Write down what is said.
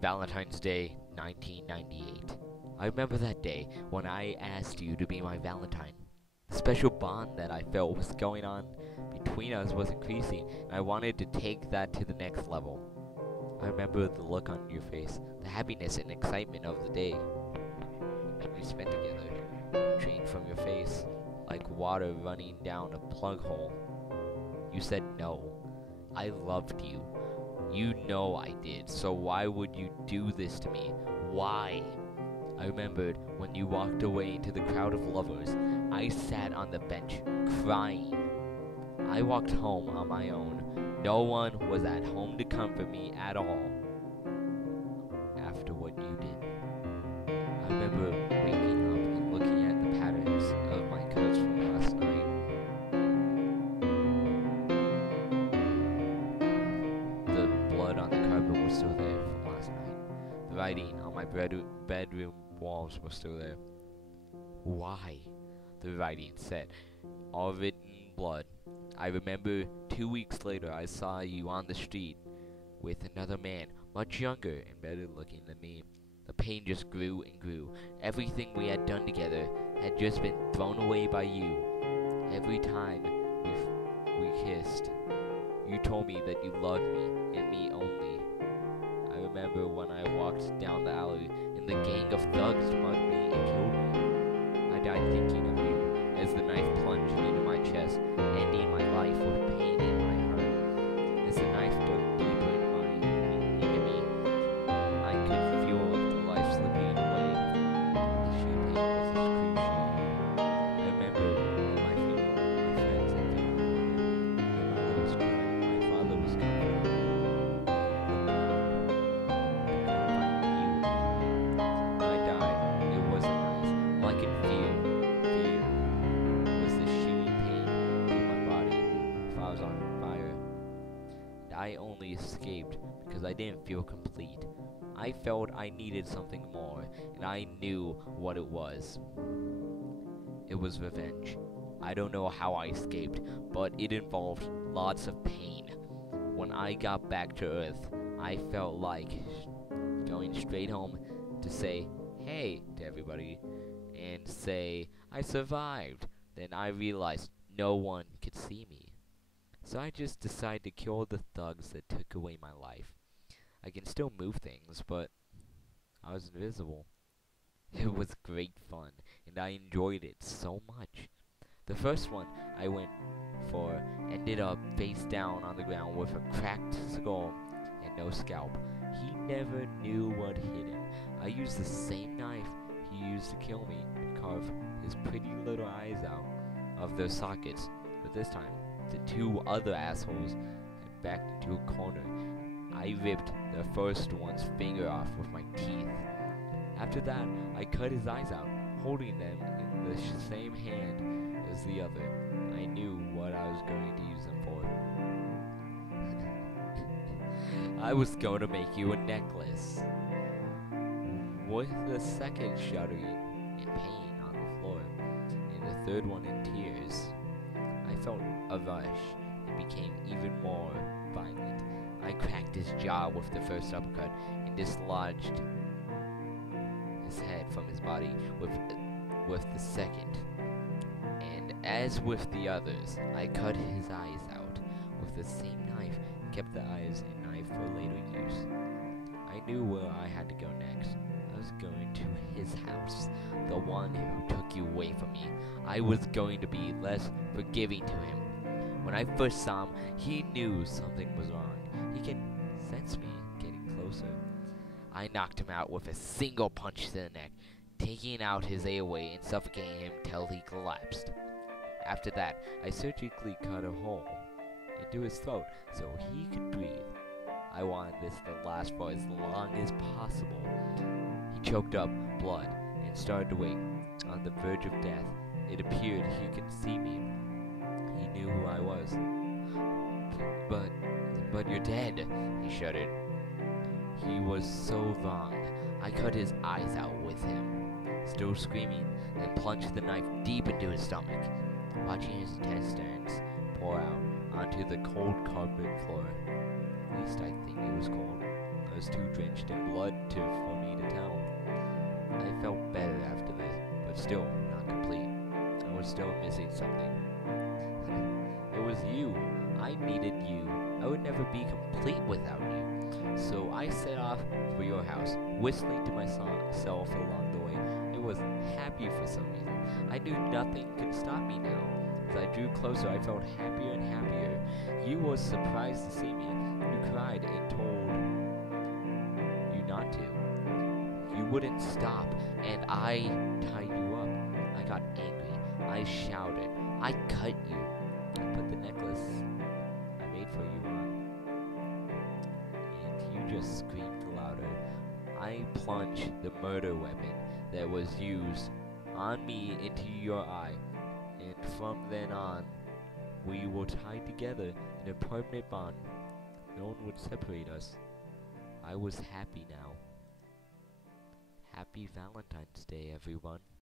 Valentine's Day, 1998. I remember that day when I asked you to be my Valentine. The special bond that I felt was going on between us was increasing, and I wanted to take that to the next level. I remember the look on your face, the happiness and excitement of the day we spent together, drained from your face like water running down a plug hole. You said no. I loved you. You know I did, so why would you do this to me? Why? I remembered when you walked away into the crowd of lovers. I sat on the bench, crying. I walked home on my own. No one was at home to comfort me at all after what you did. I remember waking up and looking at the patterns of my cuts from last night. The blood on the carpet was still there from last night. The writing on my bedroom walls was still there. Why? The writing said, all written in blood. I remember 2 weeks later I saw you on the street with another man, much younger and better looking than me. The pain just grew and grew. Everything we had done together had just been thrown away by you. Every time we kissed, you told me that you loved me and me only. I remember when I walked down the alley and the gang of thugs mugged me and killed me. I died thinking of you as the knife plunged into my chest, ending my life with pain in my heart. As the knife dug deeper into me, I could feel the life slipping away. The sheer pain was excruciating. I remember at my funeral, my friends and family were there. My mother was crying, my father was comforting me. I died. It wasn't nice. All I could fear was the shooting pain through my body if I was on fire. And I only escaped because I didn't feel complete. I felt I needed something more, and I knew what it was. It was revenge. I don't know how I escaped, but it involved lots of pain. When I got back to Earth, I felt like going straight home to say, hey, to everybody, and say, I survived. Then I realized no one could see me. So I just decided to kill the thugs that took away my life. I can still move things, but I was invisible. It was great fun, and I enjoyed it so much. The first one I went for ended up face down on the ground with a cracked skull and no scalp. He never knew what hit him. I used the same knife he used to kill me to carve his pretty little eyes out of their sockets, but this time the two other assholes had backed into a corner. I ripped the first one's finger off with my teeth. After that, I cut his eyes out, holding them in the same hand as the other. I knew what I was going to use them for. I was going to make you a necklace. With the second shuddering in pain on the floor, and the third one in tears, I felt a rush and became even more violent. I cracked his jaw with the first uppercut and dislodged his head from his body with the second. And as with the others, I cut his eyes out with the same knife and kept the eyes and knife for later use. I knew where I had to go next. I was going to his house, the one who took you away from me. I was going to be less forgiving to him. When I first saw him, he knew something was wrong. He could sense me getting closer. I knocked him out with a single punch to the neck, taking out his airway and suffocating him till he collapsed. After that, I surgically cut a hole into his throat so he could breathe. I wanted this to last for as long as possible. He choked up blood and started to wake. On the verge of death, it appeared he could see me. He knew who I was. But you're dead, he shuddered. He was so wrong. I cut his eyes out with him, still screaming, and plunged the knife deep into his stomach, watching his intestines pour out onto the cold carpet floor. At least I think it was cold. I was too drenched in blood for me to tell. I felt better after this, but still not complete. I was still missing something. It was you. I needed you. I would never be complete without you. So I set off for your house, whistling to myself along the way. I was happy for some reason. I knew nothing could stop me now. As I drew closer, I felt happier and happier. You were surprised to see me. You cried and told you not to. You wouldn't stop, and I tied you up. I got angry. I shouted. I cut you. I put the necklace I made for you on, and you just screamed louder. I plunged the murder weapon that was used on me into your eye, and from then on, we were tied together in a permanent bond. No one would separate us. I was happy now. Happy Valentine's Day, everyone.